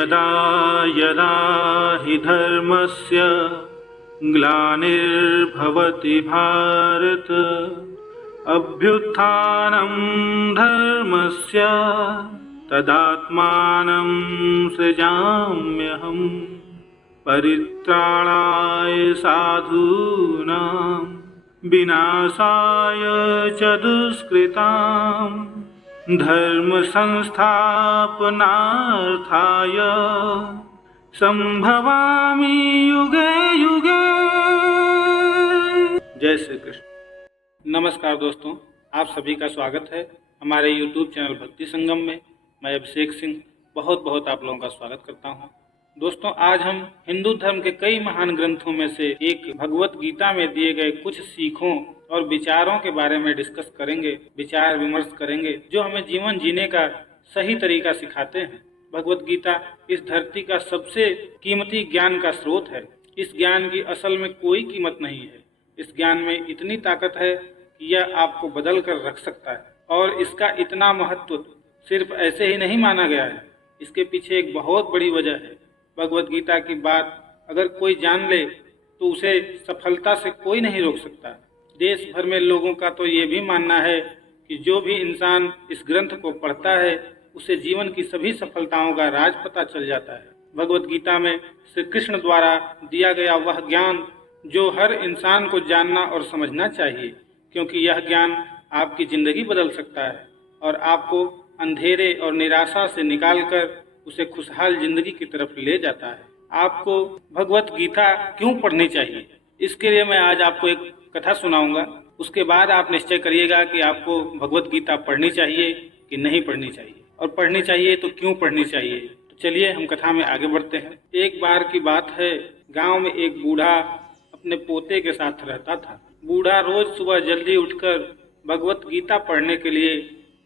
यदा यदा हि धर्मस्य ग्लानिर्भवति भारत अभ्युत्थानं धर्मस्य तदात्मानं सृजाम्यहम् परित्राणाय साधूनां विनाशाय च दुष्कृतां धर्म संस्थापनार्थाय संभवामि युगे युगे। जय श्री कृष्ण। नमस्कार दोस्तों, आप सभी का स्वागत है हमारे YouTube चैनल भक्ति संगम में। मैं अभिषेक सिंह बहुत बहुत आप लोगों का स्वागत करता हूं। दोस्तों, आज हम हिंदू धर्म के कई महान ग्रंथों में से एक भगवत गीता में दिए गए कुछ सीखों और विचारों के बारे में डिस्कस करेंगे, विचार विमर्श करेंगे, जो हमें जीवन जीने का सही तरीका सिखाते हैं। भगवत गीता इस धरती का सबसे कीमती ज्ञान का स्रोत है। इस ज्ञान की असल में कोई कीमत नहीं है। इस ज्ञान में इतनी ताकत है कि यह आपको बदल कर रख सकता है, और इसका इतना महत्व सिर्फ ऐसे ही नहीं माना गया है। इसके पीछे एक बहुत बड़ी वजह है। भगवत गीता की बात अगर कोई जान ले तो उसे सफलता से कोई नहीं रोक सकता। देश भर में लोगों का तो ये भी मानना है कि जो भी इंसान इस ग्रंथ को पढ़ता है उसे जीवन की सभी सफलताओं का राज पता चल जाता है। भगवत गीता में श्री कृष्ण द्वारा दिया गया वह ज्ञान जो हर इंसान को जानना और समझना चाहिए, क्योंकि यह ज्ञान आपकी जिंदगी बदल सकता है और आपको अंधेरे और निराशा से निकालकर उसे खुशहाल जिंदगी की तरफ ले जाता है। आपको भगवत गीता क्यों पढ़नी चाहिए, इसके लिए मैं आज आपको एक कथा सुनाऊंगा। उसके बाद आप निश्चय करिएगा कि आपको भगवत गीता पढ़नी चाहिए कि नहीं पढ़नी चाहिए, और पढ़नी चाहिए तो क्यों पढ़नी चाहिए। तो चलिए हम कथा में आगे बढ़ते हैं। एक बार की बात है, गांव में एक बूढ़ा अपने पोते के साथ रहता था। बूढ़ा रोज सुबह जल्दी उठकर भगवत गीता पढ़ने के लिए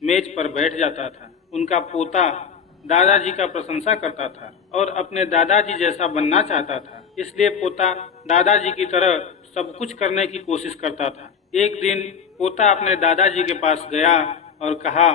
मेज पर बैठ जाता था। उनका पोता दादाजी का प्रशंसा करता था और अपने दादाजी जैसा बनना चाहता था, इसलिए पोता दादाजी की तरह सब कुछ करने की कोशिश करता था। एक दिन पोता अपने दादाजी के पास गया और कहा,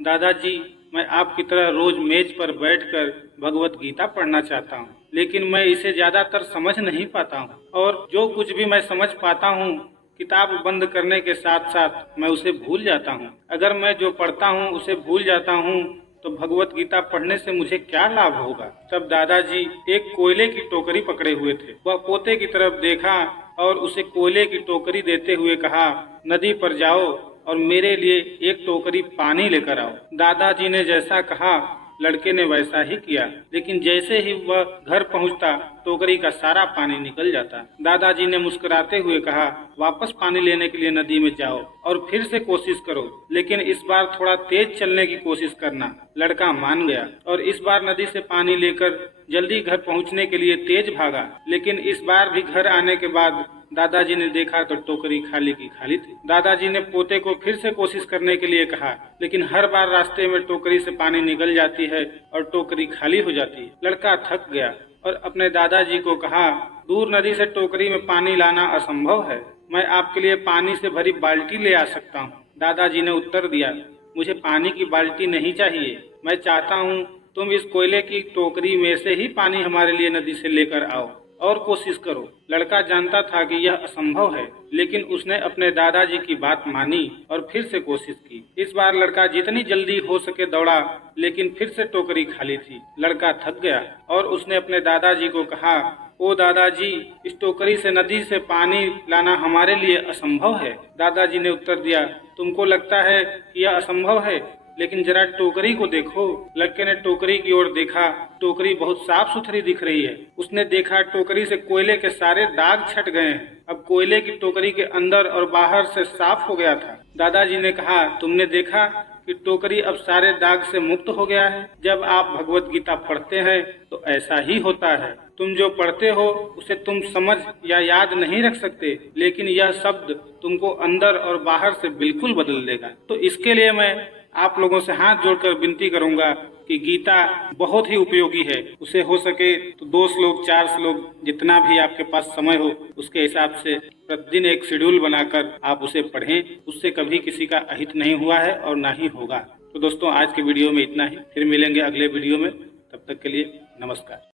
दादाजी, मैं आपकी तरह रोज मेज पर बैठकर भगवत गीता पढ़ना चाहता हूँ, लेकिन मैं इसे ज्यादातर समझ नहीं पाता हूँ, और जो कुछ भी मैं समझ पाता हूँ किताब बंद करने के साथ साथ मैं उसे भूल जाता हूँ। अगर मैं जो पढ़ता हूँ उसे भूल जाता हूँ तो भगवत गीता पढ़ने से मुझे क्या लाभ होगा। तब दादाजी एक कोयले की टोकरी पकड़े हुए थे। वह पोते की तरफ देखा और उसे कोयले की टोकरी देते हुए कहा, नदी पर जाओ और मेरे लिए एक टोकरी पानी लेकर आओ। दादाजी ने जैसा कहा लड़के ने वैसा ही किया, लेकिन जैसे ही वह घर पहुंचता टोकरी का सारा पानी निकल जाता। दादाजी ने मुस्कुराते हुए कहा, वापस पानी लेने के लिए नदी में जाओ और फिर से कोशिश करो, लेकिन इस बार थोड़ा तेज चलने की कोशिश करना। लड़का मान गया और इस बार नदी से पानी लेकर जल्दी घर पहुंचने के लिए तेज भागा, लेकिन इस बार भी घर आने के बाद दादाजी ने देखा तो टोकरी खाली की खाली थी। दादाजी ने पोते को फिर से कोशिश करने के लिए कहा, लेकिन हर बार रास्ते में टोकरी से पानी निकल जाती है और टोकरी खाली हो जाती है। लड़का थक गया और अपने दादाजी को कहा, दूर नदी से टोकरी में पानी लाना असंभव है, मैं आपके लिए पानी से भरी बाल्टी ले आ सकता हूँ। दादाजी ने उत्तर दिया, मुझे पानी की बाल्टी नहीं चाहिए, मैं चाहता हूँ तुम इस कोयले की टोकरी में से ही पानी हमारे लिए नदी से लेकर आओ और कोशिश करो। लड़का जानता था कि यह असंभव है, लेकिन उसने अपने दादाजी की बात मानी और फिर से कोशिश की। इस बार लड़का जितनी जल्दी हो सके दौड़ा, लेकिन फिर से टोकरी खाली थी। लड़का थक गया और उसने अपने दादाजी को कहा, ओ दादाजी, इस टोकरी से नदी से पानी लाना हमारे लिए असंभव है। दादाजी ने उत्तर दिया, तुमको लगता है कि यह असंभव है, लेकिन जरा टोकरी को देखो। लड़के ने टोकरी की ओर देखा। टोकरी बहुत साफ सुथरी दिख रही है। उसने देखा टोकरी से कोयले के सारे दाग छट गए हैं। अब कोयले की टोकरी के अंदर और बाहर से साफ हो गया था। दादाजी ने कहा, तुमने देखा कि टोकरी अब सारे दाग से मुक्त हो गया है। जब आप भगवत गीता पढ़ते हैं तो ऐसा ही होता है। तुम जो पढ़ते हो उसे तुम समझ या याद नहीं रख सकते, लेकिन यह शब्द तुमको अंदर और बाहर से बिल्कुल बदल देगा। तो इसके लिए मैं आप लोगों से हाथ जोड़कर विनती करूंगा कि गीता बहुत ही उपयोगी है। उसे हो सके तो 2 श्लोक 4 श्लोक जितना भी आपके पास समय हो उसके हिसाब से प्रतिदिन एक शेड्यूल बनाकर आप उसे पढ़ें। उससे कभी किसी का अहित नहीं हुआ है और ना ही होगा। तो दोस्तों, आज के वीडियो में इतना ही। फिर मिलेंगे अगले वीडियो में। तब तक के लिए नमस्कार।